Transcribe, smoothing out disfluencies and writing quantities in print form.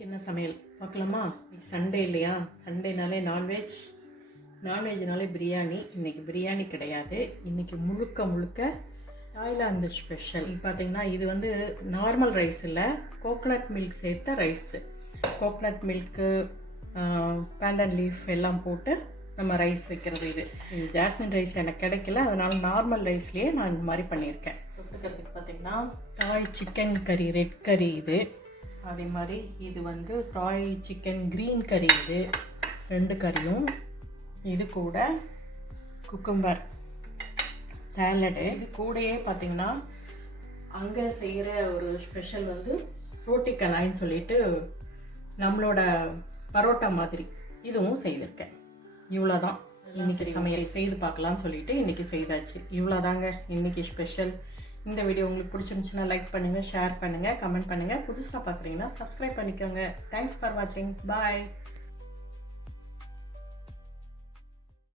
இன்னைக்கு என்ன சமையல் பார்க்கலாமா? இன்னைக்கு சண்டே இல்லையா? சண்டேனாலே நான்வெஜ்னாலே பிரியாணி. இன்னைக்கு பிரியாணி கிடையாது. இன்னைக்கு முழுக்க முழுக்க தாய்லாந்து ஸ்பெஷல். பார்த்தீங்கன்னா இது வந்து நார்மல் ரைஸ் இல்லை, கோகனட் மில்க் சேர்த்த rice. Coconut milk, Banton leaf எல்லாம் போட்டு நம்ம ரைஸ் வைக்கிறது. இது ஜாஸ்மின் ரைஸ் எனக்கு கிடைக்கல, அதனால நார்மல் ரைஸ்லேயே நான் இந்த மாதிரி பண்ணியிருக்கேன். தொட்டுக்கிறதுக்கு பார்த்தீங்கன்னா தாய் சிக்கன் கறி, ரெட் கறி இது. அதே மாதிரி இது வந்து தாய் சிக்கன் க்ரீன் கறி. இது 2 கறியும். இது கூட குக்கும்பர் சாலடு. இது கூடயே பார்த்திங்கன்னா அங்கே செய்கிற ஒரு ஸ்பெஷல் வந்து ரோட்டி கனாயின்னு சொல்லிட்டு நம்மளோட பரோட்டா மாதிரி இதுவும் செய்திருக்கேன். இவ்வளோதான் இன்றைக்கி சமையல். செய்து பார்க்கலான்னு சொல்லிட்டு இன்றைக்கி செய்தாச்சு. இவ்வளோதாங்க இன்றைக்கி ஸ்பெஷல். இந்த வீடியோ உங்களுக்கு பிடிச்சிருந்துச்சுன்னா லைக் பண்ணுங்கள், ஷேர் பண்ணுங்கள், கமெண்ட் பண்ணுங்கள். புதுசாக பார்க்குறீங்கன்னா சப்ஸ்கிரைப் பண்ணிக்கோங்க. தேங்க்ஸ் ஃபார் வாட்சிங். பாய்.